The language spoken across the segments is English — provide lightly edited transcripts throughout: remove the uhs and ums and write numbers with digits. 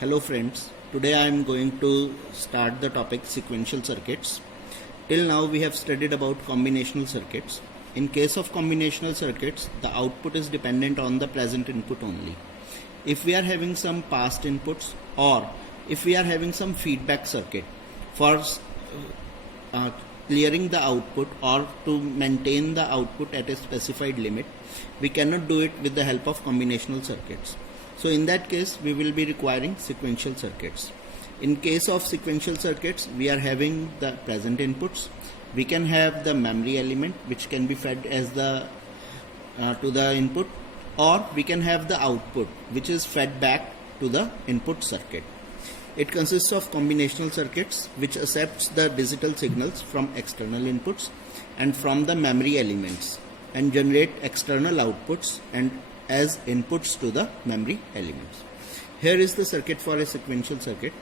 Hello friends, today I am going to start the topic sequential circuits. Till now we have studied about combinational circuits. In case of combinational circuits, the output is dependent on the present input only. If we are having some past inputs or if we are having some feedback circuit for clearing the output or to maintain the output at a specified limit, we cannot do it with the help of combinational circuits. So in that case, we will be requiring sequential circuits. In case of sequential circuits, we are having the present inputs. We can have the memory element which can be fed as the to the input, or we can have the output which is fed back to the input circuit. It consists of combinational circuits which accepts the digital signals from external inputs and from the memory elements and generate external outputs and as inputs to the memory elements. Here is the circuit for a sequential circuit.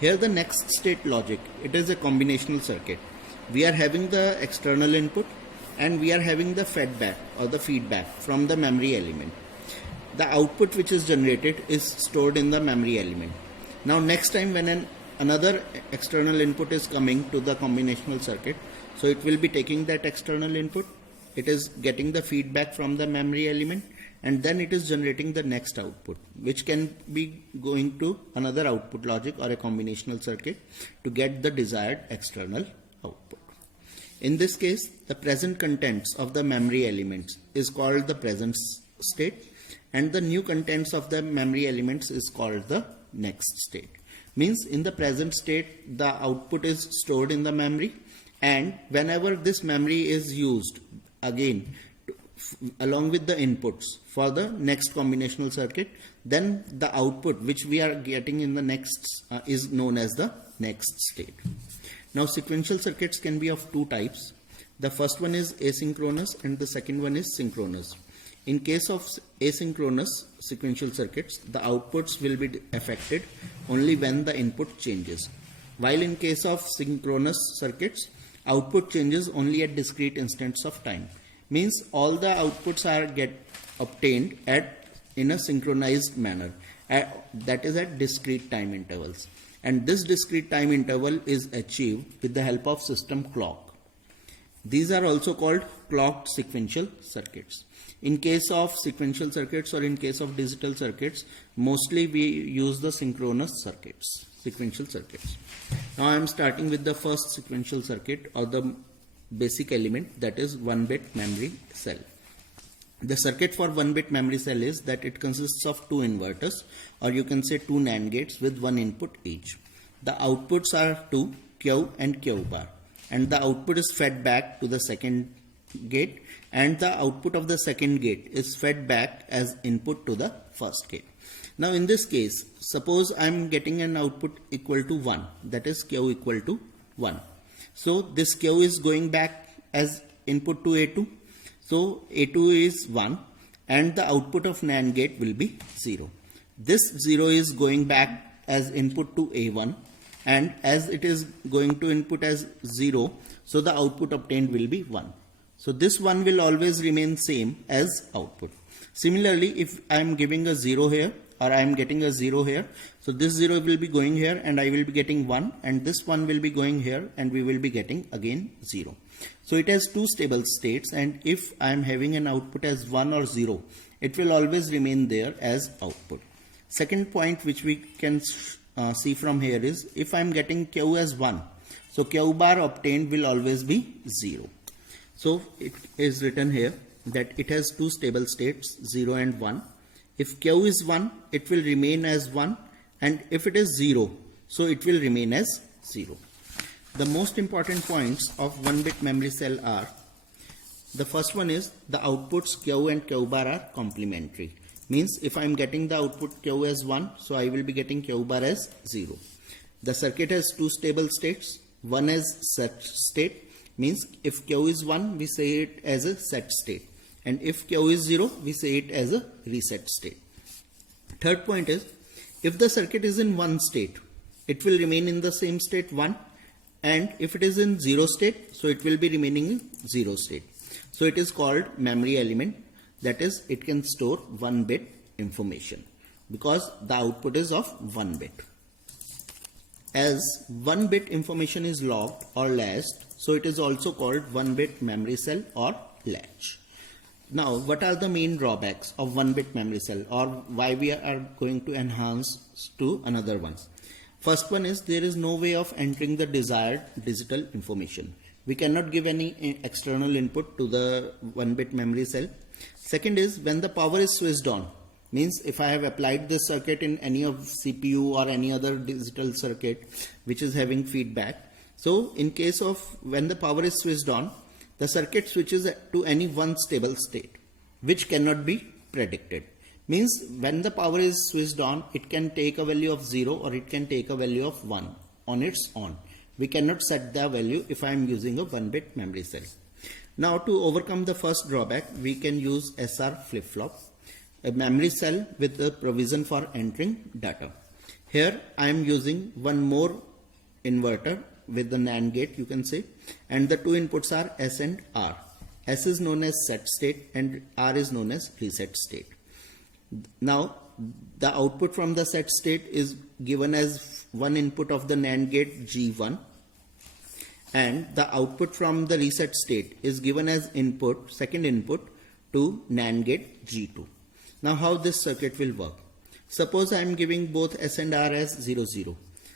Here the next state logic, it is a combinational circuit. We are having the external input and we are having the feedback or the feedback from the memory element. The output which is generated is stored in the memory element. Now next time when another external input is coming to the combinational circuit, so it will be taking that external input, it is getting the feedback from the memory element, and then it is generating the next output which can be going to another output logic or a combinational circuit to get the desired external output. In this case, the present contents of the memory elements is called the present state and the new contents of the memory elements is called the next state. Means in the present state the output is stored in the memory, and whenever this memory is used again along with the inputs for the next combinational circuit, then the output which we are getting in the next is known as the next state. Now sequential circuits can be of two types. The first one is asynchronous and the second one is synchronous. In case of asynchronous sequential circuits, the outputs will be affected only when the input changes. While in case of synchronous circuits, output changes only at discrete instants of time. Means all the outputs are obtained in a synchronized manner, that is at discrete time intervals, and this discrete time interval is achieved with the help of system clock. These are also called clocked sequential circuits. In case of sequential circuits or in case of digital circuits, mostly we use the synchronous circuits, sequential circuits. Now I am starting with the first sequential circuit or the basic element, that is 1-bit memory cell. The circuit for 1-bit memory cell is that it consists of two inverters, or you can say two NAND gates with one input each. The outputs are two, Q and Q bar, and the output is fed back to the second gate, and the output of the second gate is fed back as input to the first gate. Now in this case, suppose I am getting an output equal to 1, that is Q equal to 1. So this Q is going back as input to A2. So A2 is 1 and the output of NAND gate will be 0. This 0 is going back as input to A1, and as it is going to input as 0, so the output obtained will be 1. So this 1 will always remain same as output. Similarly, if I am giving a 0 here or I am getting a 0 here, so this 0 will be going here and I will be getting 1, and this 1 will be going here and we will be getting again 0. So it has two stable states, and if I am having an output as 1 or 0, it will always remain there as output. Second point which we can see from here is if I am getting Q as 1, so Q bar obtained will always be 0. So it is written here that it has two stable states, 0 and 1. If Q is 1, it will remain as 1, and if it is 0, so it will remain as 0. The most important points of 1-bit memory cell are, the first one is the outputs Q and Q bar are complementary. Means if I am getting the output Q as 1, so I will be getting Q bar as 0. The circuit has two stable states. One is set state, means if Q is 1, we say it as a set state, and if Q is 0, we say it as a reset state. Third point is, if the circuit is in 1 state, it will remain in the same state 1, and if it is in 0 state, so it will be remaining in 0 state. So it is called memory element, that is it can store 1-bit information. because the output is of 1 bit. As 1 bit information is logged or latched, so it is also called 1 bit memory cell or latch. Now, what are the main drawbacks of 1 bit memory cell, or why we are going to enhance to another one? First one is there is no way of entering the desired digital information. We cannot give any external input to the 1 bit memory cell. Second is when the power is switched on, means if I have applied this circuit in any of CPU or any other digital circuit which is having feedback. So in case of when the power is switched on, the circuit switches to any one stable state which cannot be predicted. Means when the power is switched on, it can take a value of 0 or it can take a value of 1 on its own. We cannot set the value if I am using a 1 bit memory cell. Now to overcome the first drawback, we can use SR flip-flop, a memory cell with the provision for entering data. Here I am using one more inverter with the NAND gate, you can say, and the two inputs are S and R. S is known as set state and R is known as reset state. Now the output from the set state is given as one input of the NAND gate G1, and the output from the reset state is given as input, second input to NAND gate G2. Now how this circuit will work? Suppose I am giving both S and R as 0, 0.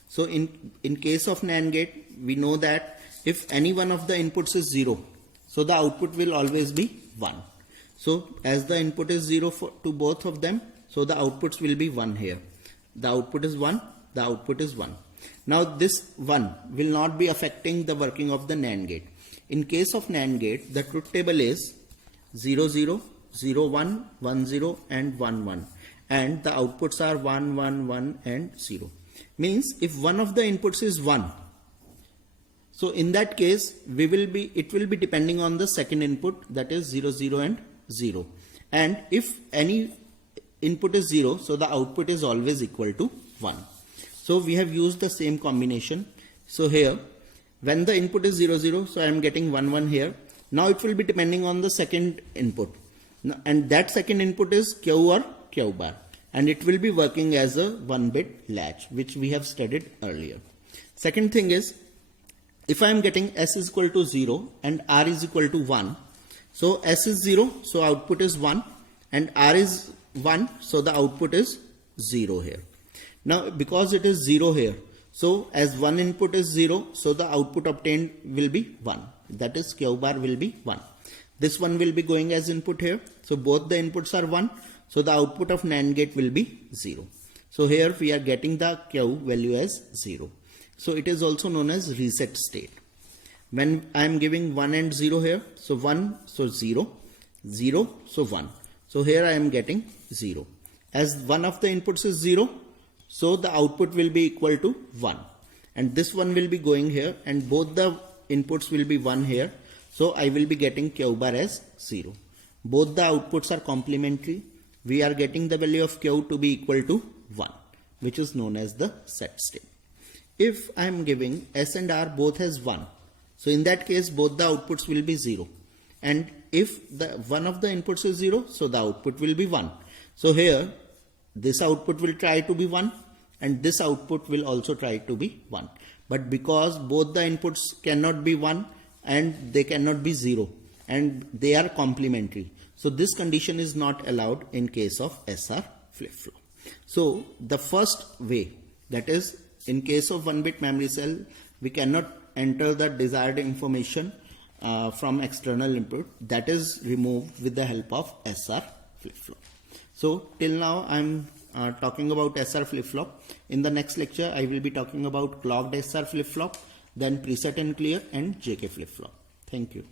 So in case of NAND gate, we know that if any one of the inputs is 0, so the output will always be 1. So as the input is 0 to both of them, so the outputs will be 1 here. The output is 1, the output is 1. Now this 1 will not be affecting the working of the NAND gate. In case of NAND gate, the truth table is 0, 0, 0, 1, 1, 0 and 1, 1. And the outputs are 1, 1, 1 and 0. Means if one of the inputs is 1, so in that case it will be depending on the second input, that is 0, 0 and 0. And if any input is 0, so the output is always equal to 1. So we have used the same combination. So here when the input is 0, 0, so I am getting 1, 1 here. Now it will be depending on the second input, and that second input is Q or Q bar, and it will be working as a 1 bit latch, which we have studied earlier. Second thing is, if I am getting S is equal to 0 and R is equal to 1, so S is 0, so output is 1, and R is 1, so the output is 0 here. Now because it is 0 here, so as one input is 0, so the output obtained will be 1, that is Q bar will be 1. This one will be going as input here, so both the inputs are 1, so the output of NAND gate will be 0. So here we are getting the Q value as 0. So it is also known as reset state. When I am giving 1 and 0 here, so 1, so 0, 0, so 1. So here I am getting 0. As one of the inputs is 0, so the output will be equal to 1. And this one will be going here, and both the inputs will be 1 here. So I will be getting Q bar as 0. Both the outputs are complementary. We are getting the value of Q to be equal to 1, which is known as the set state. If I am giving S and R both as 1, so in that case both the outputs will be 0. And if one of the inputs is 0, so the output will be 1. So here this output will try to be 1 and this output will also try to be 1. But because both the inputs cannot be 1 and they cannot be 0 and they are complementary, so this condition is not allowed in case of SR flip-flop. So the first way, that is in case of 1 bit memory cell, we cannot enter the desired information from external input, that is removed with the help of SR flip-flop. So till now I am talking about SR flip-flop. In the next lecture I will be talking about clocked SR flip-flop, then preset and clear and JK flip-flop. Thank you.